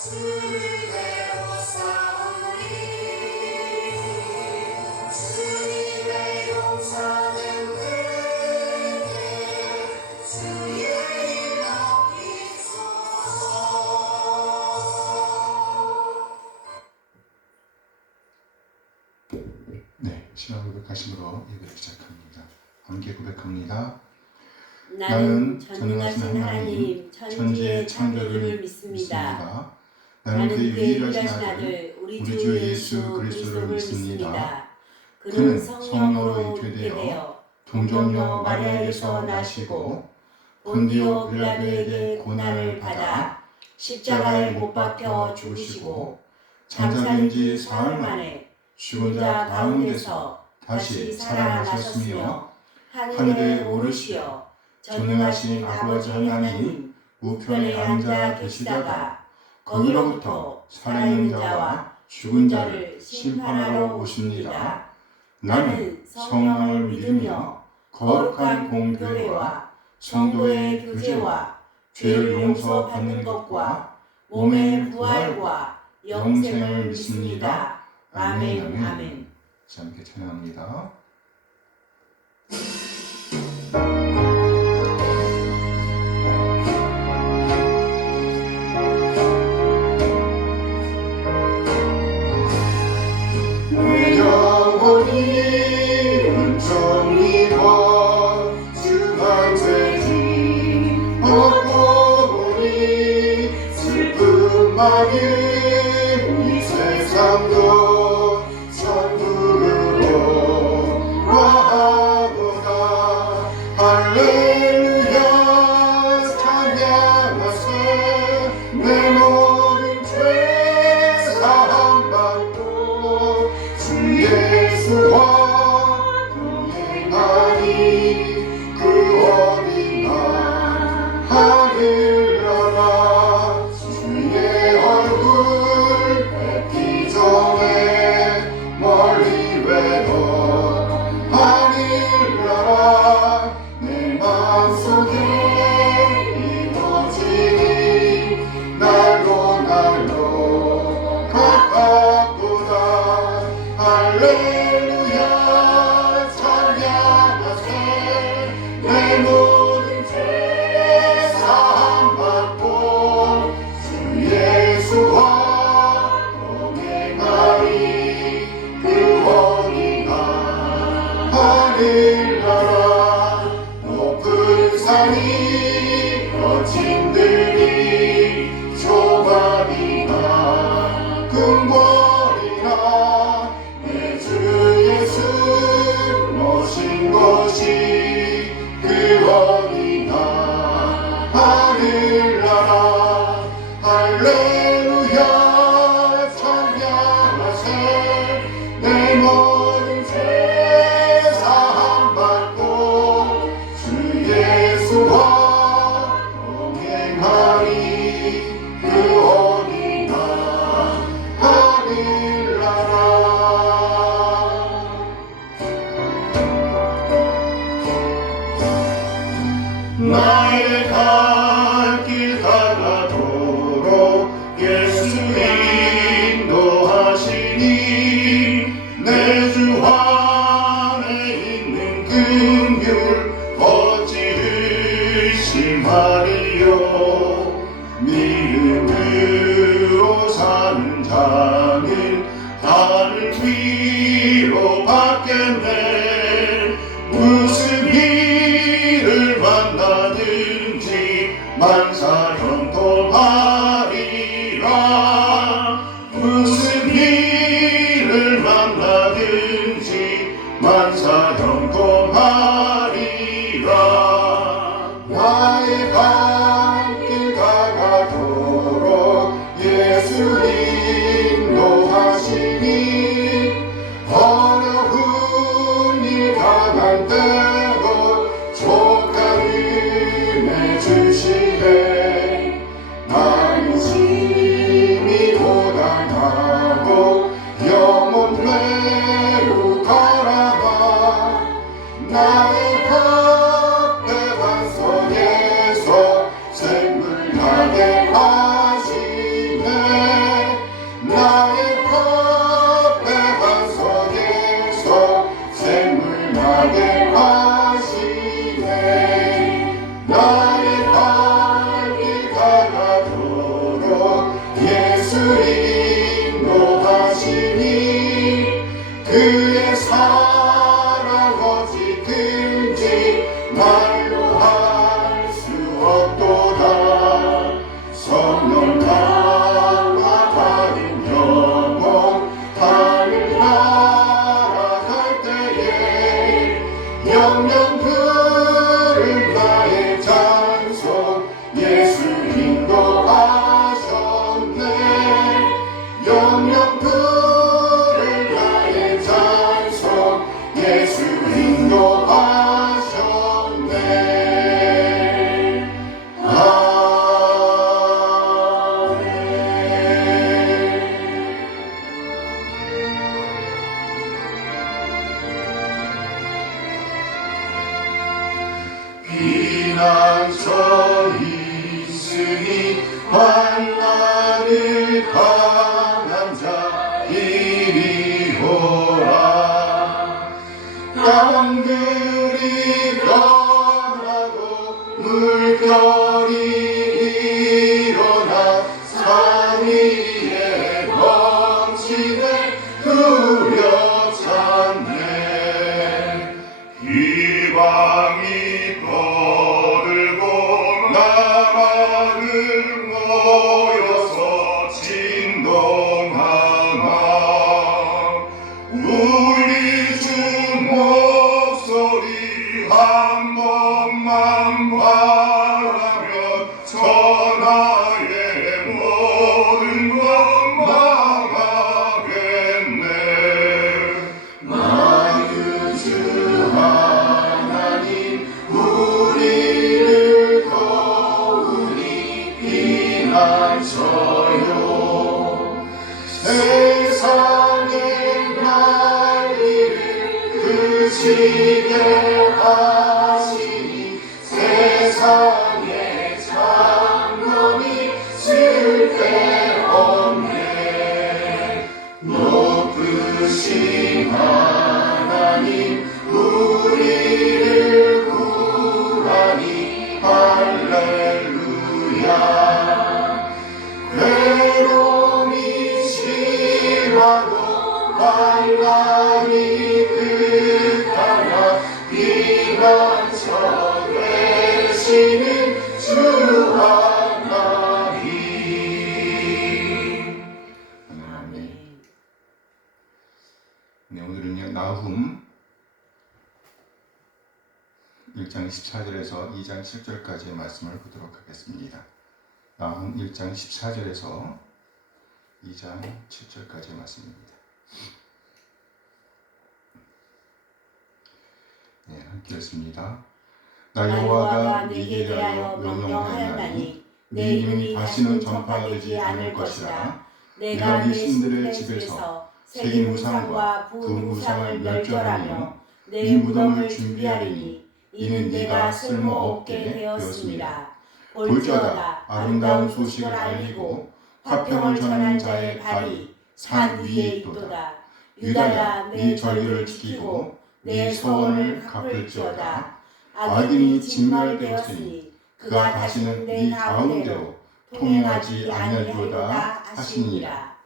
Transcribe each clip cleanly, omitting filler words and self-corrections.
주님의 옷사오니 주님의 용서는 내게 주의 이름 높이소서. 네, 신앙 고백하심으로 예배를 시작합니다. 함께 고백합니다. 나는 전능하신 하나님, 천지의 창조주를 믿습니다. 나는 그의 유일하신 아들, 우리 주 예수 그리스도를 믿습니다. 그는 성령으로 잉태되어 동정녀 마리아에게서 나시고 본디오 빌라도에게 고난을 받아 십자가에 못 박혀 죽으시고 잠자는 지 사흘 만에 죽은 자 가운데서 다시 살아나셨으며 하늘에 오르시어 전능하신 아버지 하나님 우편에 앉아 계시다가 거기로부터 살아있는 자와 죽은 자를 심판하러 오십니다. 나는 성령을 믿으며 거룩한 공교회와 성도의 교제와 죄를 용서받는 것과 몸의 부활과 영생을 믿습니다. 아멘. 아멘. 자, 함께 찬양합니다. 내 영혼이 은총입어 주 만세지 얻고 보니 슬픔 많은 이 세상도 천국으로 와하도다. 할렐루야 찬양하세. 내 모든 죄 사함받고 주 예수와 동행하니 그 어디나 하늘나라. 주의 얼굴 뵙기 전에 멀리 외도 하늘나라. 내 마음속에 이루어지니 날로 가깝도다. 할렐루야 찬양하세. 내 모든 죄 사함받고 주 예수와 동행하리 그 어디나 하늘나라. 높은 산이 거친 들이 조각이나 금벌이나 내 주 예수 모신 것이 그 어디나 하늘나라. 할렐루야 찬양하세. 내 모든 죄 사함받고 주 예수와 동행하리 그 어디나 하늘나라. 나의 갈 길 가다도록 예수 인도하시니 내 주 안에 있는 긍휼 어찌 의심하리요. 믿음으로 사는 자는 하늘 위로 받겠네. 무슨 일을 만나든지 만사 형통하리라. 무슨 일을 만나든지 만사 형통하리라. 나의 갈 길 가가도록 환난을 당한 자 이리 오라. 땅들이 변하고 물결이 일어나 산 위에 넘치네 두렵잖네. 이방이 떠들고 나라를 모여서 진동하나 우리 주 목소리 한 번만 바라면 천하의 모든 것 망하겠네. 만유주 하나님 우리를 거울이 피난처요. 세상의 난리를 그치게 하시니 세상의 장엄이 쓸데없네. 높으신 하나님 우리를 구하니 할렐루야. 괴로움이 심하고 환난이 극하나 피난처 되시는 주 하나님. 아멘. 네, 오늘은요 나훔 1장 14절에서 2장 7절까지의 말씀을 보도록 하겠습니다. 나훔 1장 14절에서 2장 7절까지의 말씀입니다. 네, 함께 읽습니다. 나 여호와가 네게 대하여 명령하였나니 네 이름이 다시는 전파되지 않을 것이라. 내가 네 신들의 집에서 새긴 우상과 부은 우상을 멸절하며 네 무덤을 준비하리니 이는 네가 쓸모없게 되었습니다. 볼지어다 아름다운 소식을 알리고 화평을 전하는 자의 발이 산 위에 있도다. 유다야 네 절기를 지키고 네 서원을 갚을지어다. 악인이 진멸되었으니 그가 다시는 네 가운데로 통행하지 아니하리로다 하시니라.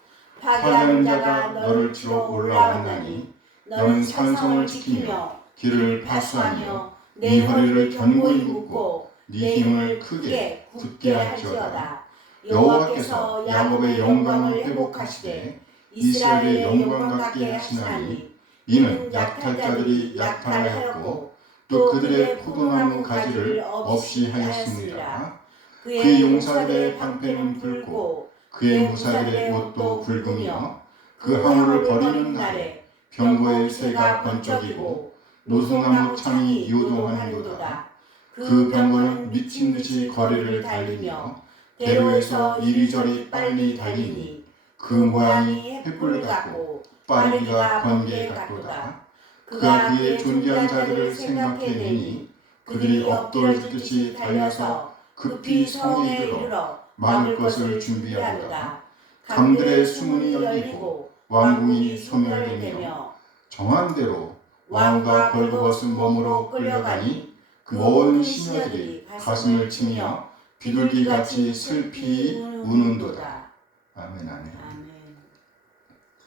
파괴하는 자가 너를 치러 올라온다니 너는 산성을 지키며 길을 파수하며 네 허리를 견고히 묶고 네 힘을 크게 굳게 할지어다. 여호와께서 야곱의 영광을 회복하시되 이스라엘의 영광 같게 하시나니 이는 약탈 자들이 약탈하였고 또 그들의 포도나무 가지를 없이 하였습니다. 그의 용사들의 방패는 붉고 그의 무사들의 옷도 붉으며 그 화물을 버리는 날에 병거의 새가 번쩍이고 노소나무 창이 요동하는도다. 그 병거는 미친 듯이 거리를 달리며 대로에서 이리저리 빨리 달리니 그 모양이 횃불 같고 빠르기가 번개 같도다. 그가 그의 존귀한 자들을 생각해내니 그들이 업돌듯이 달려서 급히 성에 이르러 막을 것을 준비하도다. 강들의 수문이 열리고 왕궁이 소멸되며 정한 대로 왕과 벌거벗은 몸으로 끌려가니 그 모든 시녀들이 가슴을 치며 비둘기같이 슬피 우는도다. 아멘. 아멘.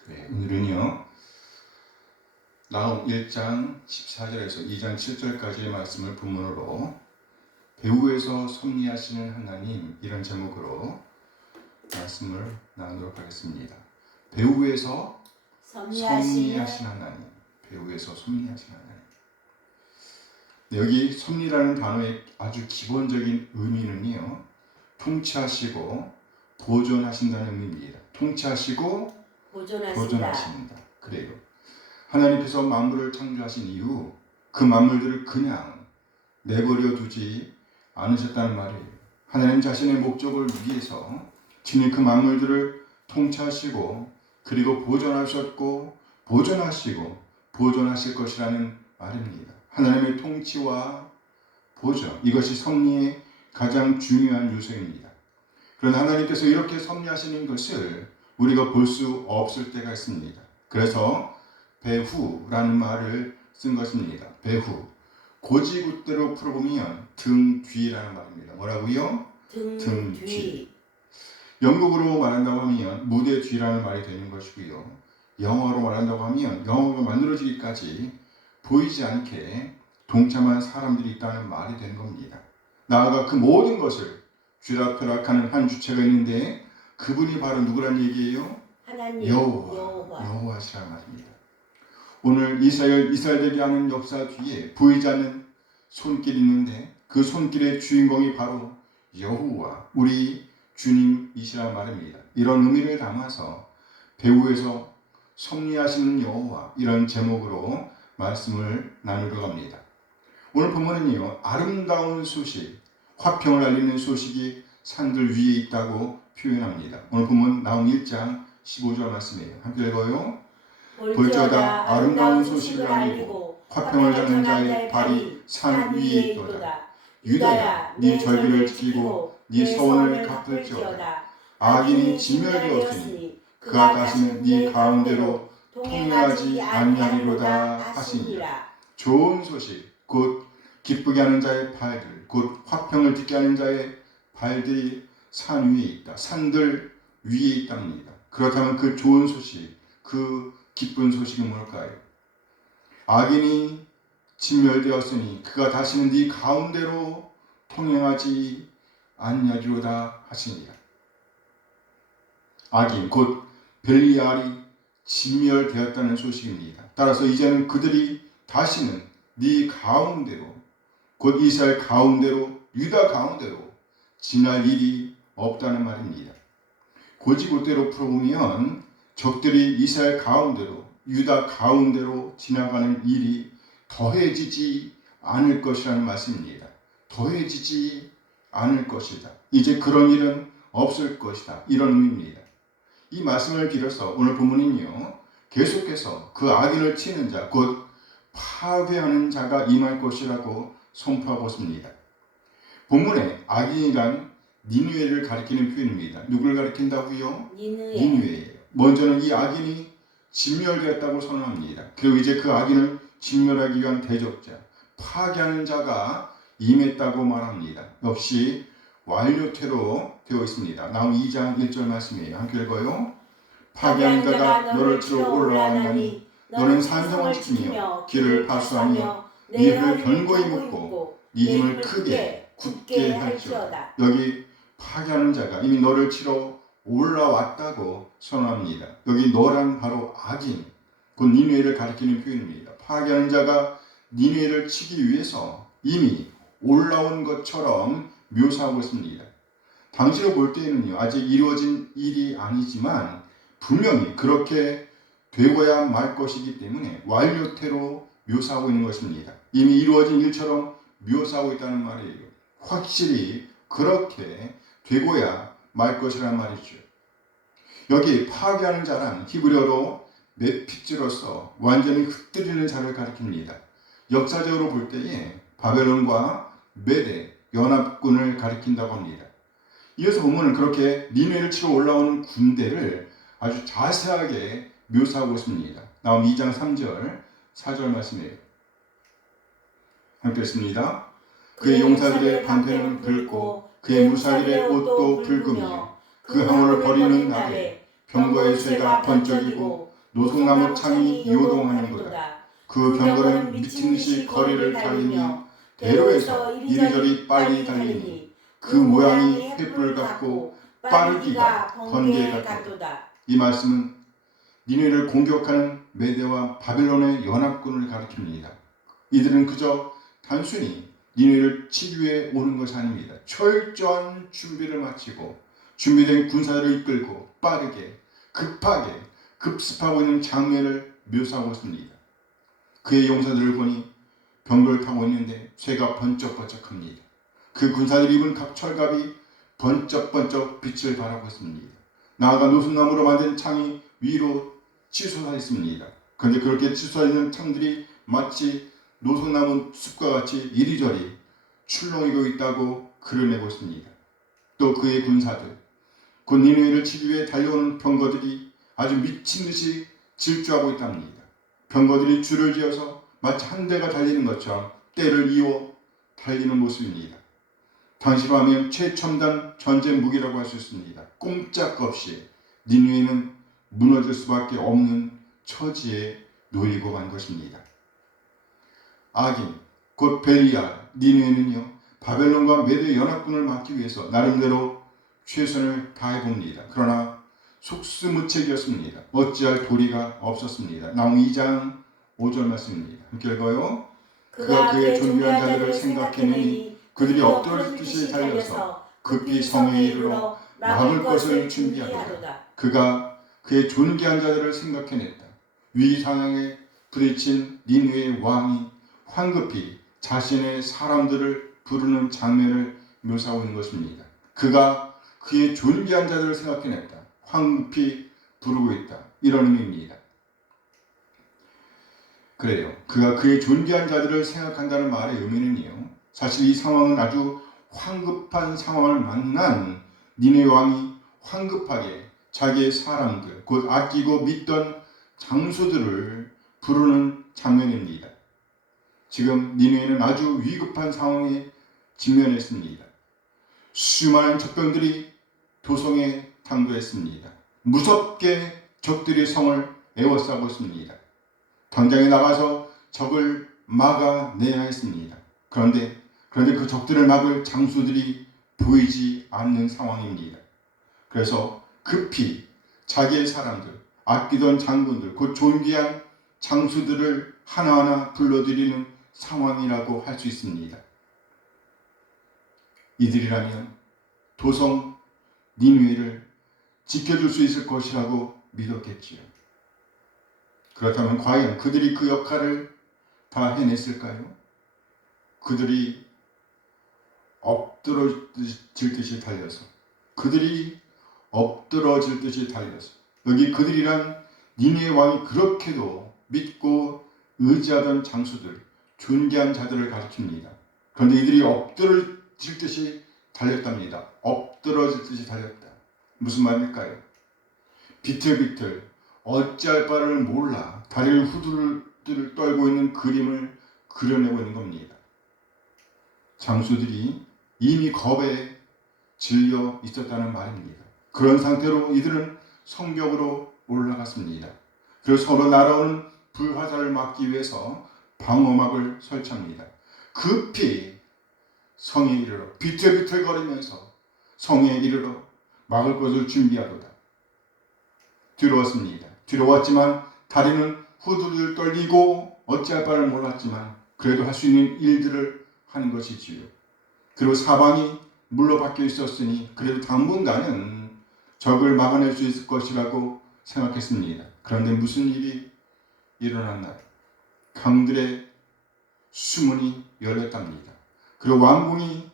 네, 오늘은요 나훔 1장 14절에서 2장 7절까지의 말씀을 본문으로 배후에서 섭리하시는 하나님, 이런 제목으로 말씀을 나누도록 하겠습니다. 배후에서 섭리하신 하나님, 배후에서 섭리하신 하나님. 네, 여기 섭리라는 단어의 아주 기본적인 의미는요, 통치하시고 보존하신다는 의미입니다. 통치하시고 보존하신다. 그래요. 하나님께서 만물을 창조하신 이후 그 만물들을 그냥 내버려 두지 않으셨다는 말이에요. 하나님 자신의 목적을 위해서 친히 그 만물들을 통치하시고 그리고 보존하셨고 보존하시고 보존하실 것이라는 말입니다. 하나님의 통치와 보존, 이것이 섭리의 가장 중요한 요소입니다. 그런데 하나님께서 이렇게 섭리하시는 것을 우리가 볼 수 없을 때가 있습니다. 그래서 배후라는 말을 쓴 것입니다. 배후. 고지굿대로 풀어보면 등 뒤라는 말입니다. 뭐라고요? 등 뒤. 영국으로 말한다고 하면 무대 뒤라는 말이 되는 것이고요. 영어로 말한다고 하면 영어가 만들어지기까지 보이지 않게 동참한 사람들이 있다는 말이 되는 겁니다. 나아가 그 모든 것을 쥐락펴락하는 한 주체가 있는데 그분이 바로 누구란 얘기예요? 하나님 여호와시란 말입니다. 오늘 이스라엘들이 하는 역사 뒤에 보이지 않는 손길이 있는데 그 손길의 주인공이 바로 여호와 우리 주님이시란 말입니다. 이런 의미를 담아서 배후에서 섭리하시는 여호와 이런 제목으로 말씀을 나누려고 합니다. 오늘 본문은요, 아름다운 소식, 화평을 알리는 소식이 산들 위에 있다고 표현합니다. 오늘 본문 나온 1장 15절 말씀이에요. 함께 읽어요. 볼지어다 아름다운 소식을 알리고 화평을 전하는 자의 발이 산 위에 있도다. 유다야 네 절기를 지키고 네 서원을 갚을지어다. 악인이 진멸되었으니 그가 다시는 네 가운데로 통행하지 아니하리로다 하시니라. 좋은 소식, 곧 기쁘게 하는 자의 발들, 곧 화평을 듣게 하는 자의 발들이 산 위에 있다. 산들 위에 있답니다. 그렇다면 그 좋은 소식, 그 기쁜 소식은 뭘까요? 악인이 진멸되었으니 그가 다시는 네 가운데로 통행하지 아니하리로다 하시니라. 악인 곧 벨리알이 진멸되었다는 소식입니다. 따라서 이제는 그들이 다시는 네 가운데로 곧 이스라엘 가운데로 유다 가운데로 지날 일이 없다는 말입니다. 고지고대로 풀어보면 적들이 이스라엘 가운데로 유다 가운데로 지나가는 일이 더해지지 않을 것이라는 말씀입니다. 더해지지 않을 것이다. 이제 그런 일은 없을 것이다. 이런 의미입니다. 이 말씀을 빌어서 오늘 본문은요, 계속해서 그 악인을 치는 자, 곧 파괴하는 자가 임할 것이라고 선포하고 있습니다. 본문에 악인이란 니느웨를 가리키는 표현입니다. 누구를 가리킨다고요? 니느웨예요. 먼저는 이 악인이 진멸되었다고 선언합니다. 그리고 이제 그 악인을 진멸하기 위한 대적자, 파괴하는 자가 임했다고 말합니다. 역시 완료태로 되어 있습니다. 나온 2장 1절 말씀이에요. 함께 읽어요. 파괴하는 자가 너를 치러 올라왔나니 너는 산성을 지키며 길을 파수하며 네 혀를 견고히 묶고 네 힘을 크게 굳게 할지어다. 여기 파괴하는 자가 이미 너를 치러 올라왔다고 선언합니다. 여기 너란 바로 악인, 곧 니느웨를 가리키는 표현입니다. 파괴하는 자가 니느웨를 치기 위해서 이미 올라온 것처럼 묘사하고 있습니다. 당시로 볼 때는요, 아직 이루어진 일이 아니지만 분명히 그렇게 되고야 말 것이기 때문에 완료태로 묘사하고 있는 것입니다. 이미 이루어진 일처럼 묘사하고 있다는 말이에요. 확실히 그렇게 되고야 말 것이란 말이죠. 여기 파괴하는 자란 히브리어로 메피츠로서 완전히 흩뜨리는 자를 가리킵니다. 역사적으로 볼 때에 바벨론과 메대 연합군을 가리킨다고 합니다. 이어서 보면 그렇게 니느웨를 치러 올라오는 군대를 아주 자세하게 묘사하고 있습니다. 나온 2장 3절 4절 말씀이에요. 함께 읽습니다. 그의 용사들의 방패는 붉고 그의 무사들의 옷도 붉으며 그 항우를 버리는 날에 병거의 쇠가 번쩍이고 노송나무 창이 요동하는도다. 그 병거는 미친 듯이 거리를 달리며 대로에서 이리저리 빨리 달리니 그 모양이 횃불 같고 빠르기가 번개 같도다. 이 말씀은 니느웨를 공격하는 메대와 바벨론의 연합군을 가리킵니다. 이들은 그저 단순히 니느웨를 치기 위해 오는 것이 아닙니다. 철저한 준비를 마치고 준비된 군사들을 이끌고 빠르게 급하게 급습하고 있는 장면을 묘사하고 있습니다. 그의 용사들을 보니 병거를 타고 있는데 쇠가 번쩍번쩍합니다. 그 군사들이 입은 각 철갑이 번쩍번쩍 빛을 발하고 있습니다. 나아가 노순나무로 만든 창이 위로 치솟아 있습니다. 그런데 그렇게 치솟아 있는 창들이 마치 노송나무 숲과 같이 이리저리 출렁이고 있다고 그려내고 있습니다. 또 그의 군사들, 곧 니느웨를 치기 위해 달려오는 병거들이 아주 미친 듯이 질주하고 있답니다. 병거들이 줄을 지어서 마치 한 대가 달리는 것처럼 떼를 이어 달리는 모습입니다. 당시로 하면 최첨단 전쟁 무기라고 할 수 있습니다. 꼼짝없이 니느웨는 무너질 수밖에 없는 처지에 놓이고 만 것입니다. 악인 곧 벨리알 니느웨는요 바벨론과 메대 연합군을 막기 위해서 나름대로 최선을 다해봅니다. 그러나 속수무책이었습니다. 어찌할 도리가 없었습니다. 나홈 2장 5절 말씀입니다. 함께 읽어요. 그가 그의 존귀한 자들을 생각해내니 그들이 엎드러질 듯이 달려서 급히 성에 이르러 막을 것을 준비하도다. 그가 그의 존귀한 자들을 생각해냈다. 위상에 부딪힌 니느웨의 왕이 황급히 자신의 사람들을 부르는 장면을 묘사하고 있는 것입니다. 그가 그의 존귀한 자들을 생각해냈다. 황급히 부르고 있다. 이런 의미입니다. 그래요. 그가 그의 존귀한 자들을 생각한다는 말의 의미는요. 사실 이 상황은 아주 황급한 상황을 만난 니느웨 왕이 황급하게 자기의 사람들, 곧 아끼고 믿던 장수들을 부르는 장면입니다. 지금 니느웨는 아주 위급한 상황에 직면했습니다. 수많은 적병들이 도성에 당도했습니다. 무섭게 적들이 성을 에워싸고 있습니다. 당장에 나가서 적을 막아내야 했습니다. 그런데 그 적들을 막을 장수들이 보이지 않는 상황입니다. 그래서 급히 자기의 사람들, 아끼던 장군들, 곧 존귀한 장수들을 하나하나 불러들이는 상황이라고 할 수 있습니다. 이들이라면 도성 니느웨를 지켜줄 수 있을 것이라고 믿었겠지요. 그렇다면 과연 그들이 그 역할을 다 해냈을까요? 그들이 엎드러질 듯이 달려서 여기 그들이란 니느웨 왕이 그렇게도 믿고 의지하던 장수들, 존귀한 자들을 가리킵니다. 그런데 이들이 엎드러질 듯이 달렸답니다. 엎드러질 듯이 달렸다. 무슨 말일까요? 비틀비틀 어찌할 바를 몰라 다리를 후들들 떨고 있는 그림을 그려내고 있는 겁니다. 장수들이 이미 겁에 질려 있었다는 말입니다. 그런 상태로 이들은 성벽으로 올라갔습니다. 그리고 서로 날아오는 불화살을 막기 위해서 방어막을 설치합니다. 급히 성에 이르러 비틀비틀거리면서 성에 이르러 막을 것을 준비하도다. 뒤로왔습니다. 뒤로왔지만 다리는 후들들 떨리고 어찌할 바를 몰랐지만 그래도 할 수 있는 일들을 하는 것이지요. 그리고 사방이 물로 박혀 있었으니 그래도 당분간은 적을 막아낼 수 있을 것이라고 생각했습니다. 그런데 무슨 일이 일어났나요? 강들의 수문이 열렸답니다. 그리고 왕궁이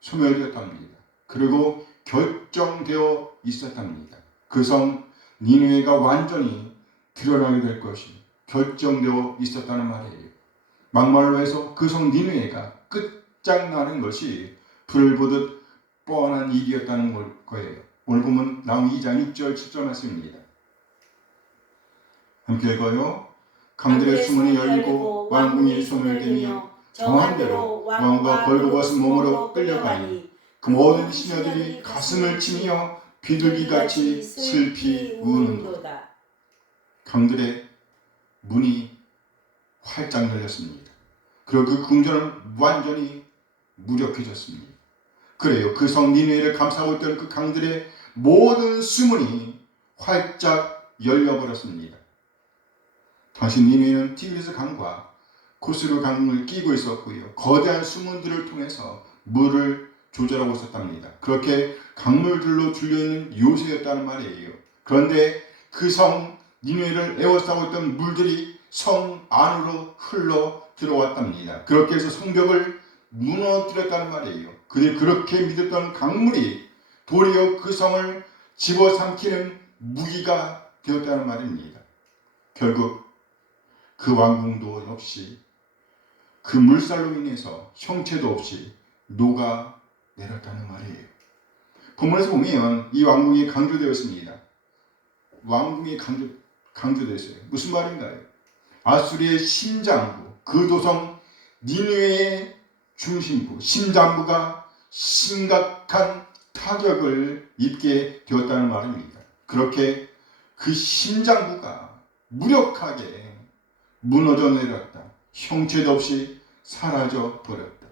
소멸되었답니다. 그리고 결정되어 있었답니다. 그 성 니느웨가 완전히 드러나게 될 것이 결정되어 있었다는 말이에요. 막말로 해서 그 성 니느웨가 끝장나는 것이 불을 보듯 뻔한 일이었다는 거예요. 오늘 보면 나홈 2장 6절 7절 말씀입니다. 함께 읽어요. 강들의 수문이 열리고 왕궁이 소멸되며 정한대로 왕과 벌거벗은 몸으로 끌려가니 그 모든 시녀들이 가슴을 치며 비둘기같이 슬피 우는도다. 강들의 문이 활짝 열렸습니다. 그리고 그 궁전은 완전히 무력해졌습니다. 그래요. 그 성 니느웨를 감싸고 있던 그 강들의 모든 수문이 활짝 열려버렸습니다. 당시 니느웨는 티그리스 강과 코스로 강을 끼고 있었고요. 거대한 수문들을 통해서 물을 조절하고 있었답니다. 그렇게 강물들로 줄려있는 요새였다는 말이에요. 그런데 그 성 니느웨를 에워싸고 있던 물들이 성 안으로 흘러 들어왔답니다. 그렇게 해서 성벽을 무너뜨렸다는 말이에요. 그들이 그렇게 믿었던 강물이 도리어 그 성을 집어삼키는 무기가 되었다는 말입니다. 결국 그 왕궁도 역시 그 물살로 인해서 형체도 없이 녹아내렸다는 말이에요. 본문에서 보면 이 왕궁이 강조되었습니다. 왕궁이 강조되었어요. 무슨 말인가요? 아수리의 심장부, 그 도성 니느웨의 중심부, 심장부가 심각한 타격을 입게 되었다는 말입니다. 그렇게 그 심장부가 무력하게 무너져 내렸다. 형체도 없이 사라져 버렸다.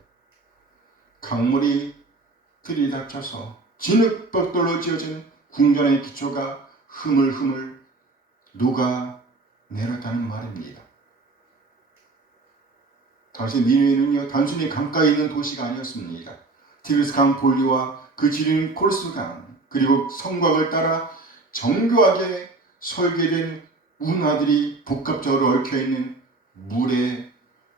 강물이 들이닥쳐서 진흙벽돌로 지어진 궁전의 기초가 흐물흐물 녹아 내렸다는 말입니다. 당시 니느웨는요, 단순히 강가에 있는 도시가 아니었습니다. 티그리스 강 본류와 그 지류인 콜스 강, 그리고 성곽을 따라 정교하게 설계된 운하들이 복합적으로 얽혀있는 물의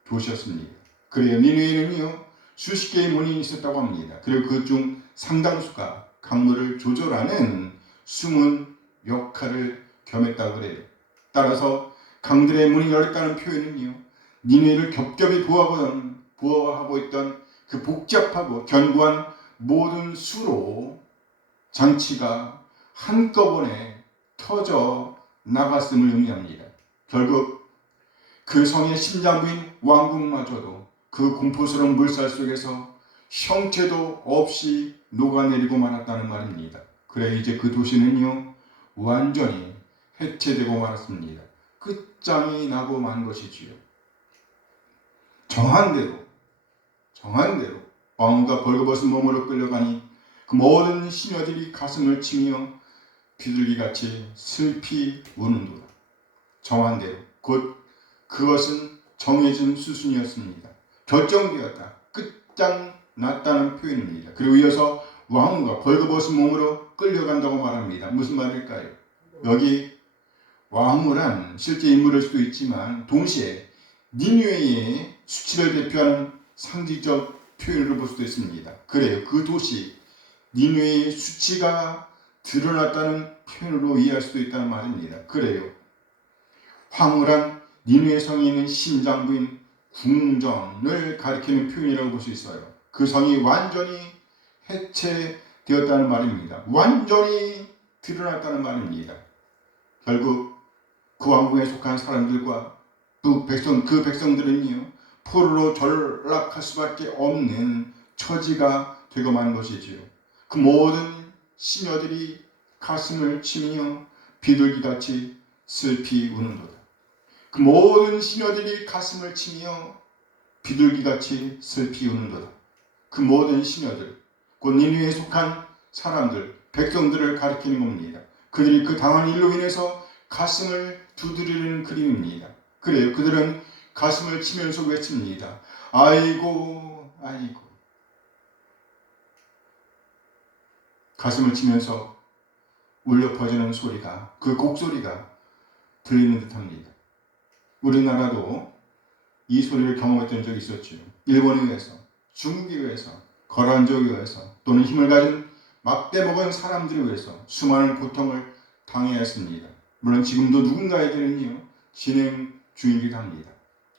도시였습니다. 그래요, 니느웨는요, 수십 개의 문이 있었다고 합니다. 그리고 그 중 상당수가 강물을 조절하는 숨은 역할을 겸했다고 그래요. 따라서 강들의 문이 열렸다는 표현은요, 니느웨를 겹겹이 보호하고 있던 그 복잡하고 견고한 모든 수로 장치가 한꺼번에 터져 나갔음을 의미합니다. 결국 그 성의 심장부인 왕궁마저도 그 공포스러운 물살 속에서 형체도 없이 녹아내리고 말았다는 말입니다. 그래 이제 그 도시는요, 완전히 해체되고 말았습니다. 끝장이 나고 만 것이지요. 정한 대로 왕후가 벌거벗은 몸으로 끌려가니 그 모든 시녀들이 가슴을 치며 비둘기같이 슬피 우는도다. 정한 대로, 곧 그것은 정해진 수순이었습니다. 결정되었다. 끝장났다는 표현입니다. 그리고 이어서 왕후가 벌거벗은 몸으로 끌려간다고 말합니다. 무슨 말일까요? 여기 왕후란 실제 인물일 수도 있지만 동시에 니느웨의 수치를 대표하는 상징적 표현으로 볼 수도 있습니다. 그래요. 그 도시 니느웨의 수치가 드러났다는 표현으로 이해할 수도 있다는 말입니다. 그래요. 황후란 니느웨 성에 있는 심장부인 궁전을 가리키는 표현이라고 볼 수 있어요. 그 성이 완전히 해체되었다는 말입니다. 완전히 드러났다는 말입니다. 결국 그 왕궁에 속한 사람들과 그 백성들은요, 포로로 전락할 수밖에 없는 처지가 되고 만 것이지요. 그 모든 시녀들이 가슴을 치며 비둘기같이 슬피 우는도다. 그 모든 시녀들이 가슴을 치며 비둘기같이 슬피 우는도다. 그 모든 시녀들, 곧 니느웨에 속한 사람들, 백성들을 가리키는 겁니다. 그들이 그 당한 일로 인해서 가슴을 두드리는 그림입니다. 그래요. 그들은 가슴을 치면서 외칩니다. 아이고, 아이고. 가슴을 치면서 울려 퍼지는 소리가, 그 곡소리가 들리는 듯합니다. 우리나라도 이 소리를 경험했던 적이 있었죠. 일본에 의해서, 중국에 의해서, 거란족에 의해서, 또는 힘을 가진 막대먹은 사람들에 의해서 수많은 고통을 당해야 했습니다. 물론 지금도 누군가에게는요, 진행 중이기도 합니다.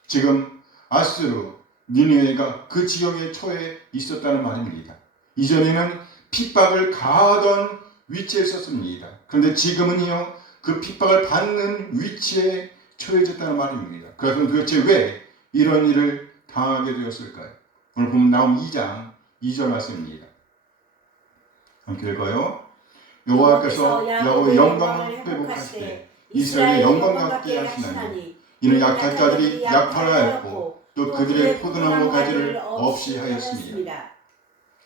지금 아수르, 니느웨가 그 지경에 처해 있었다는 말입니다. 이전에는 핍박을 가하던 위치에 있었습니다. 그런데 지금은요, 그 핍박을 받는 위치에 처해졌다는 말입니다. 그래서 도대체 왜 이런 일을 당하게 되었을까요? 오늘 보면 나온 2장 2절 말씀입니다. 함께 읽어요. 여호와께서 야곱의 영광을 회복하시되 이스라엘의 영광 같게 하시나니 이는 약탈 자들이 약탈하였고 또 그들의 포도나무 가지를 없이 하였습니다.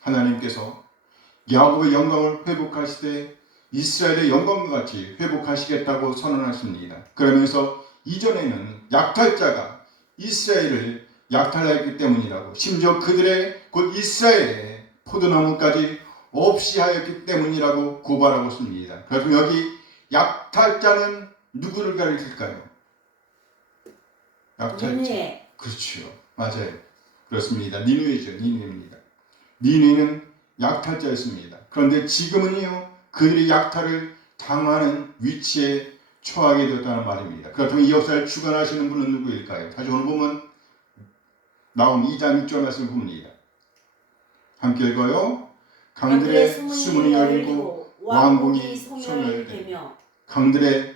하나님께서 야곱의 영광을 회복하시되 이스라엘의 영광과 같이 회복하시겠다고 선언하십니다. 그러면서 이전에는 약탈자가 이스라엘을 약탈하였기 때문이라고, 심지어 그들의 곧 이스라엘의 포도나무까지 없이 하였기 때문이라고 고발하고 있습니다. 그래서 여기 약탈자는 누구를 가리킬까요? 약탈자. 그렇죠. 맞아요. 그렇습니다. 니느웨죠. 니느웨입니다. 니느웨는 약탈자였습니다. 그런데 지금은요, 그들이 약탈을 당하는 위치에 처하게 되었다는 말입니다. 그렇다면 이 역사를 주관하시는 분은 누구일까요? 다시 오늘 보면 나온 2장 6절 말씀을 봅니다. 함께 읽어요. 강들의 수문이 열리고 왕궁이 소멸되며 강들의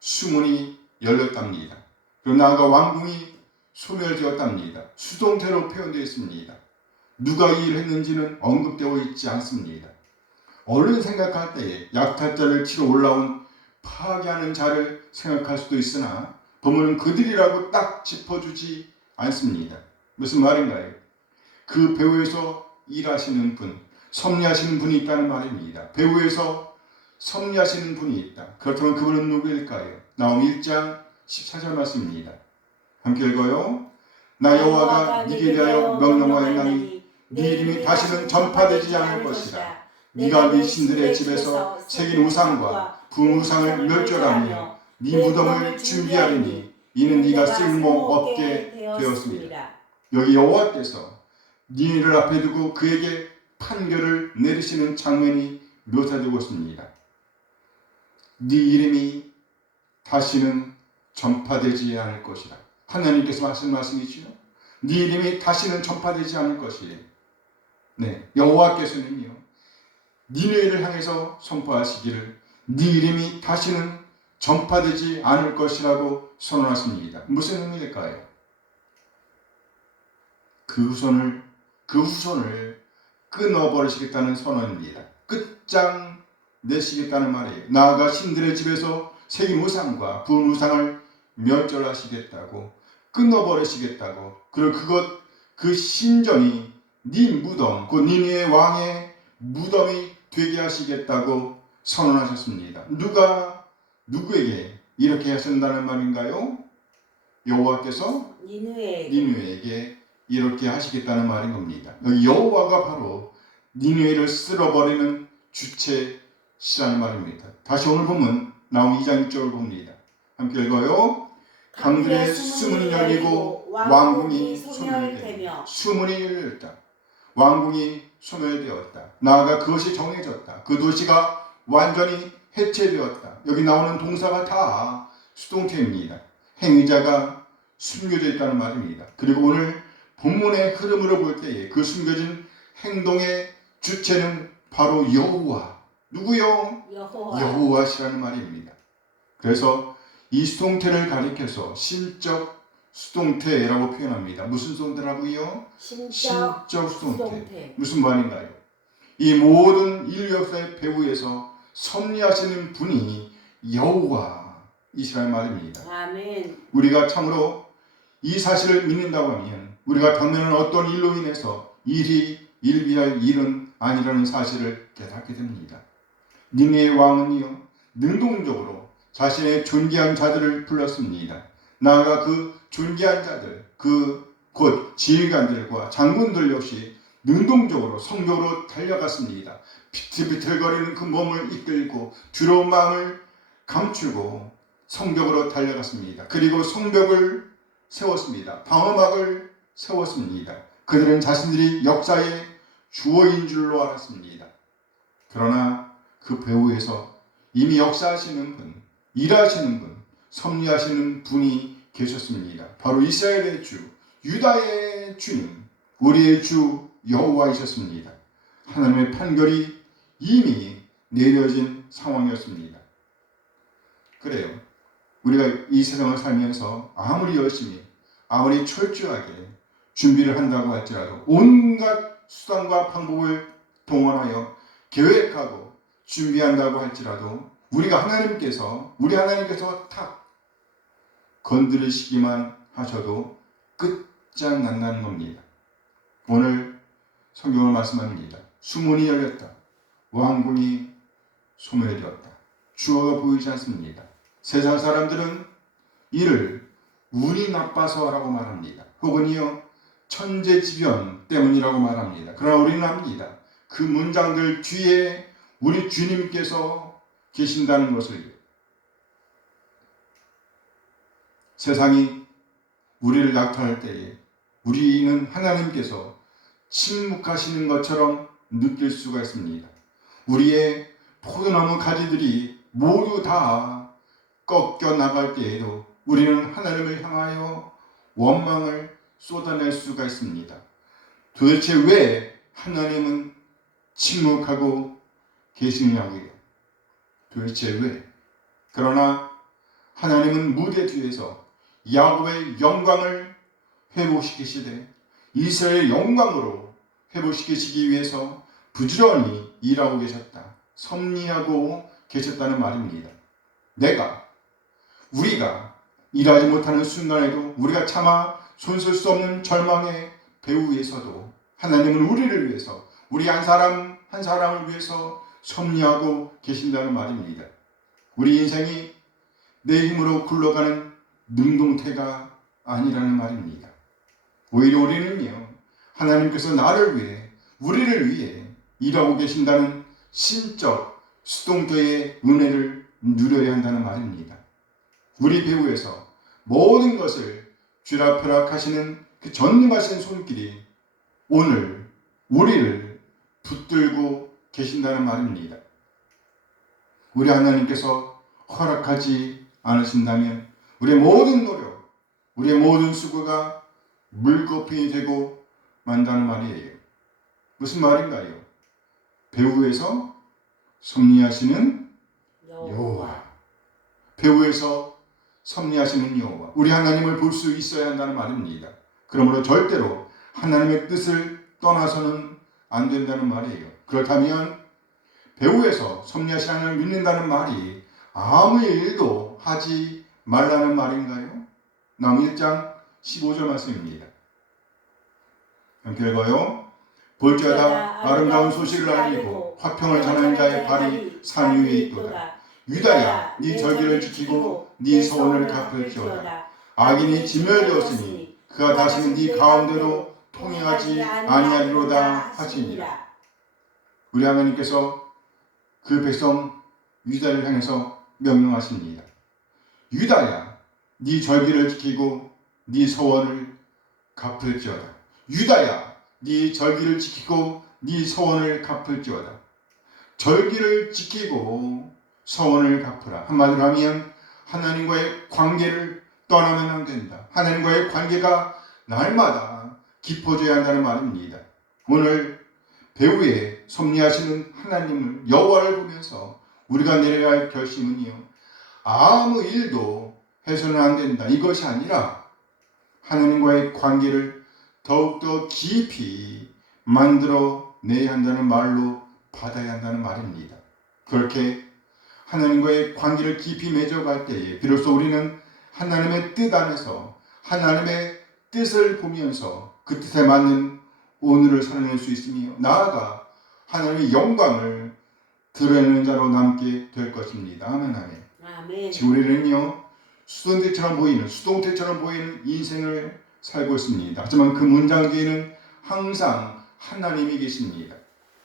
수문이 열렸답니다. 그리고 나아가 왕궁이 소멸되었답니다. 수동태로 표현되어 있습니다. 누가 이 일을 했는지는 언급되어 있지 않습니다. 얼른 생각할 때에 약탈자를 치러 올라온 파괴하는 자를 생각할 수도 있으나 본문은 그들이라고 딱 짚어주지 않습니다. 무슨 말인가요? 그 배후에서 일하시는 분, 섭리하시는 분이 있다는 말입니다. 배후에서 섭리하시는 분이 있다. 그렇다면 그분은 누구일까요? 나홈 1장 14절 말씀입니다. 함께 읽어요. 나 여호와가 네게 대하여 명령하였나니 네 이름이 다시는 전파되지 않을 것이라. 네가 네 신들의 집에서 새긴 우상과 분우상을 멸절하며 네 무덤을 준비하리니 이는 네가 쓸모없게 되었습니다. 여기 여호와께서 니네를 앞에 두고 그에게 판결을 내리시는 장면이 묘사되고 있습니다. 네 이름이 다시는 전파되지 않을 것이라. 하나님께서 하신 말씀이지요. 네 이름이 다시는 전파되지 않을 것이에요. 네, 여호와께서는요, 니네를 향해서 선포하시기를 네 이름이 다시는 전파되지 않을 것이라고 선언하십니다. 무슨 의미일까요? 그 후손을 끊어버리시겠다는 선언입니다. 끝장 내시겠다는 말이에요. 나아가 신들의 집에서 새긴 우상과 부은 우상을 멸절하시겠다고, 끊어버리시겠다고, 그리고 그 신전이 네 무덤, 그 니느웨 왕의 무덤이 되게 하시겠다고 선언하셨습니다. 누가 누구에게 이렇게 하신다는 말인가요? 여호와께서 니느웨에게 이렇게 하시겠다는 말인 겁니다. 여기 여호와가 바로 니느웨를 쓸어버리는 주체시라는 말입니다. 다시 오늘 보면 나홈 2장 6절을 봅니다. 함께 읽어요. 강들의 수문이 열리고 왕궁이 소멸되며 수문이 열렸다. 왕궁이 소멸되었다. 나아가 그것이 정해졌다. 그 도시가 완전히 해체되었다. 여기 나오는 동사가 다 수동태입니다. 행위자가 숨겨져 있다는 말입니다. 그리고 오늘 본문의 흐름으로 볼 때에 그 숨겨진 행동의 주체는 바로 여호와. 누구요? 여호와시라는 말입니다. 그래서 이 수동태를 가리켜서 신적 수동태라고 표현합니다. 무슨 수동태라고요? 신적 수동태. 무슨 말인가요? 이 모든 인류 역사의 배후에서 섭리하시는 분이 여호와이시라는 말입니다. 아멘. 우리가 참으로 이 사실을 믿는다고 하면 우리가 당면한 어떤 일로 인해서 일이 일비할 일은 아니라는 사실을 깨닫게 됩니다. 니느웨 왕은요, 능동적으로 자신의 존귀한 자들을 불렀습니다. 나아가 그 존귀한 자들, 곧 지휘관들과 장군들 역시 능동적으로 성벽으로 달려갔습니다. 비틀비틀거리는 그 몸을 이끌고 두려운 마음을 감추고 성벽으로 달려갔습니다. 그리고 성벽을 세웠습니다. 방어막을 세웠습니다. 그들은 자신들이 역사의 주어인 줄로 알았습니다. 그러나 그 배후에서 이미 역사하시는 분, 일하시는 분, 섭리하시는 분이 계셨습니다. 바로 이스라엘의 주, 유다의 주님, 우리의 주 여호와이셨습니다. 하나님의 판결이 이미 내려진 상황이었습니다. 그래요. 우리가 이 세상을 살면서 아무리 열심히, 아무리 철저하게 준비를 한다고 할지라도 온갖 수단과 방법을 동원하여 계획하고 준비한다고 할지라도 우리 하나님께서 탁 건드리시기만 하셔도 끝장난다는 겁니다. 오늘 성경을 말씀합니다. 수문이 열렸다. 왕궁이 소멸되었다. 주어가 보이지 않습니다. 세상 사람들은 이를 운이 나빠서라고 말합니다. 혹은요 천재지변 때문이라고 말합니다. 그러나 우리는 압니다. 그 문장들 뒤에 우리 주님께서 계신다는 것을. 세상이 우리를 약탈할 때에 우리는 하나님께서 침묵하시는 것처럼 느낄 수가 있습니다. 우리의 포도나무 가지들이 모두 다 꺾여 나갈 때에도 우리는 하나님을 향하여 원망을 쏟아낼 수가 있습니다. 도대체 왜 하나님은 침묵하고 계시느냐고요. 도대체 왜? 그러나 하나님은 무대 뒤에서 야곱의 영광을 회복시키시되 이스라엘의 영광으로 회복시키시기 위해서 부지런히 일하고 계셨다. 섭리하고 계셨다는 말입니다. 우리가 일하지 못하는 순간에도 우리가 차마 손쓸 수 없는 절망의 배후 위에서도 하나님은 우리를 위해서 우리 한 사람 한 사람을 위해서 섭리하고 계신다는 말입니다. 우리 인생이 내 힘으로 굴러가는 능동태가 아니라는 말입니다. 오히려 우리는요, 하나님께서 나를 위해 우리를 위해 일하고 계신다는 신적 수동태의 은혜를 누려야 한다는 말입니다. 우리 배후에서 모든 것을 쥐락펴락하시는 그 전능하신 손길이 오늘 우리를 붙들고 계신다는 말입니다. 우리 하나님께서 허락하지 않으신다면 우리의 모든 노력, 우리의 모든 수고가 물거품이 되고 만다는 말이에요. 무슨 말인가요? 배후에서 섭리하시는 여호와. 배후에서 섭리하시는 여호와. 우리 하나님을 볼 수 있어야 한다는 말입니다. 그러므로 절대로 하나님의 뜻을 떠나서는 안 된다는 말이에요. 그렇다면 배후에서 섭리하신 하나님을 믿는다는 말이 아무 일도 하지 말라는 말인가요? 나무 1장 15절 말씀입니다. 함께 읽어요. 볼지어다 아름다운 소식을 알리고 화평을 전하는 자의 발이 산 위에 있도다. 유다야, 네 절기를 지키고 네 서원을 갚을지어다. 악인이 진멸되었으니 그가 다시는 네 가운데로 통행하지 아니하리로다 하시니라. 우리 하나님께서 그 백성 유다를 향해서 명령하십니다. 유다야, 네 절기를 지키고 네 서원을 갚을지어다. 유다야, 네 절기를 지키고 네 서원을 갚을지어다. 절기를 지키고 서원을 갚으라. 한마디로 하면 하나님과의 관계를 떠나면 안 된다. 하나님과의 관계가 날마다 깊어져야 한다는 말입니다. 오늘 배후에 섭리하시는 하나님을 여호와를 보면서 우리가 내려야 할 결심은요, 아무 일도 해서는 안 된다. 이것이 아니라 하나님과의 관계를 더욱더 깊이 만들어내야 한다는 말로 받아야 한다는 말입니다. 그렇게 하나님과의 관계를 깊이 맺어갈 때에 비로소 우리는 하나님의 뜻 안에서 하나님의 뜻을 보면서 그 뜻에 맞는 오늘을 살아낼 수 있으며 나아가 하나님의 영광을 드러내는 자로 남게 될 것입니다. 아멘, 아멘. 아멘. 지금 우리는요, 수동태처럼 보이는 인생을 살고 있습니다. 하지만 그 문장 뒤에는 항상 하나님이 계십니다.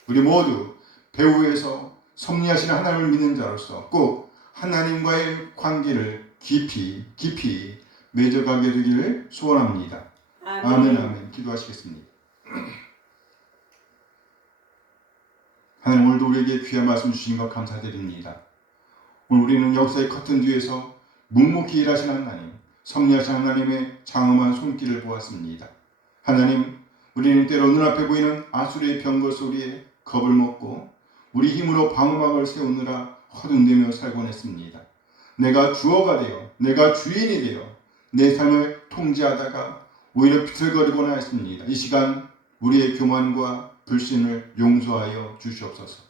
우리 모두 배후에서 섭리하시는 하나님을 믿는 자로서 꼭 하나님과의 관계를 깊이 맺어가게 되기를 소원합니다. 아멘, 아멘. 기도하시겠습니다. 하나님, 오늘도 우리에게 귀한 말씀 주신 것 감사드립니다. 오늘 우리는 역사의 커튼 뒤에서 묵묵히 일하신 하나님, 섭리하신 하나님의 장엄한 손길을 보았습니다. 하나님, 우리는 때로 눈앞에 보이는 아수르의 병거 소리에 겁을 먹고 우리 힘으로 방어막을 세우느라 허둥대며 살곤 했습니다. 내가 주어가 되어, 내가 주인이 되어 내 삶을 통제하다가 오히려 비틀거리곤 하였습니다. 이 시간 우리의 교만과 불신을 용서하여 주시옵소서.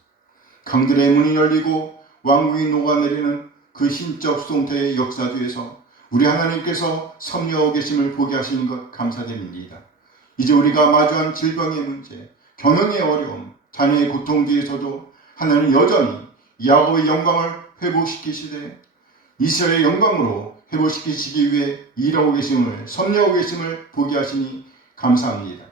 강들의 문이 열리고 왕국이 녹아내리는 그 신적 수동태의 역사 뒤에서 우리 하나님께서 섭리하고 계심을 보게 하시는 것 감사드립니다. 이제 우리가 마주한 질병의 문제, 경영의 어려움, 자녀의 고통 뒤에서도 하나님 여전히 야곱의 영광을 회복시키시되 이스라엘의 영광으로 회복시키시기 위해 일하고 계심을, 섭리하고 계심을 보게 하시니 감사합니다.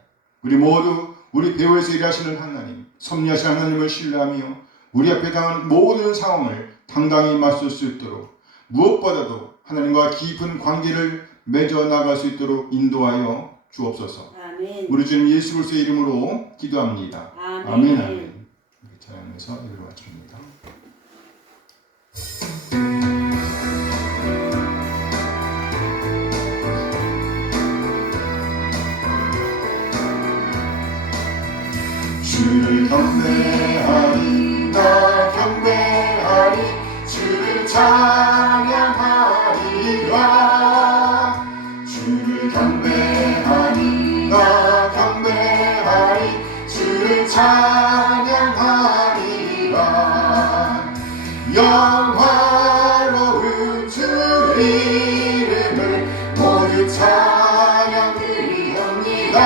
우리 모두 우리 배후에서 일하시는 하나님, 섭리하신 하나님을 신뢰하며 우리 앞에 당하는 모든 상황을 당당히 맞설 수 있도록 무엇보다도 하나님과 깊은 관계를 맺어 나갈 수 있도록 인도하여 주옵소서. 아멘. 우리 주님 예수 그리스도의 이름으로 기도합니다. 아멘. 아멘, 아멘. 찬양해서 예배를 마칩니다. 주를 경배 경배하리 나 경배하리 주를 찬양하리라 주를 경배하리 나 경배하리 주를 찬양하리라 영화로운 주 이름을 모두 찬양 드리옵니다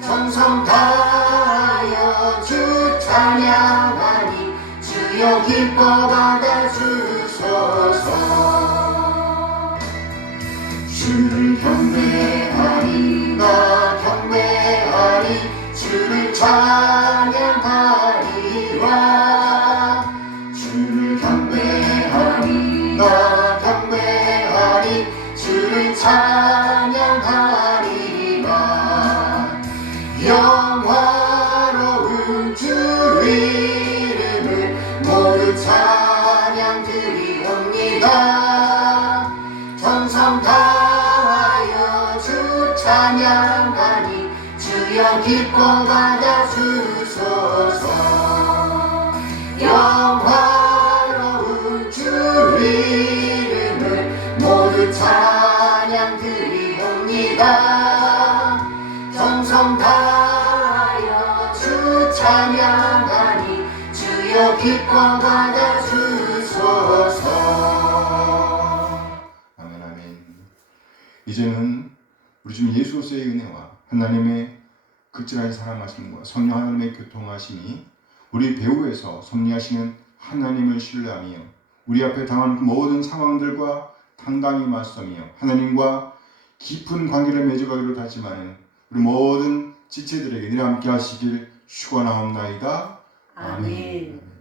정성 다하여 주 찬양하니 주여 기뻐 받아주소서 주를 경배하리 나 경배하리 주를 찬양하리라 주를 경배하리 나 경배하리 주를 찬양하리라 영화로운 주 이름을 모두 찬양 드리옵니다 정성 다하여 주 찬양하니 주여 기뻐 받아주소서 영화로운 주 이름을 모두 찬양 드리옵니다 정성 다하여 주 찬양하니 주여 기뻐 받아주소서 아멘 아멘. 이제는 우리 주 예수 그리스도의 은혜와 하나님의 극진하신 사랑하심과 성령 하나님의 교통하심이 우리 배후에서 섭리하시는 하나님을 신뢰하며 우리 앞에 당한 모든 상황들과 당당히 맞서며 하나님과 깊은 관계를 맺어가기로 하지만 우리 모든 지체들에게 늘 함께 하시길 축원하옵나이다. 아멘.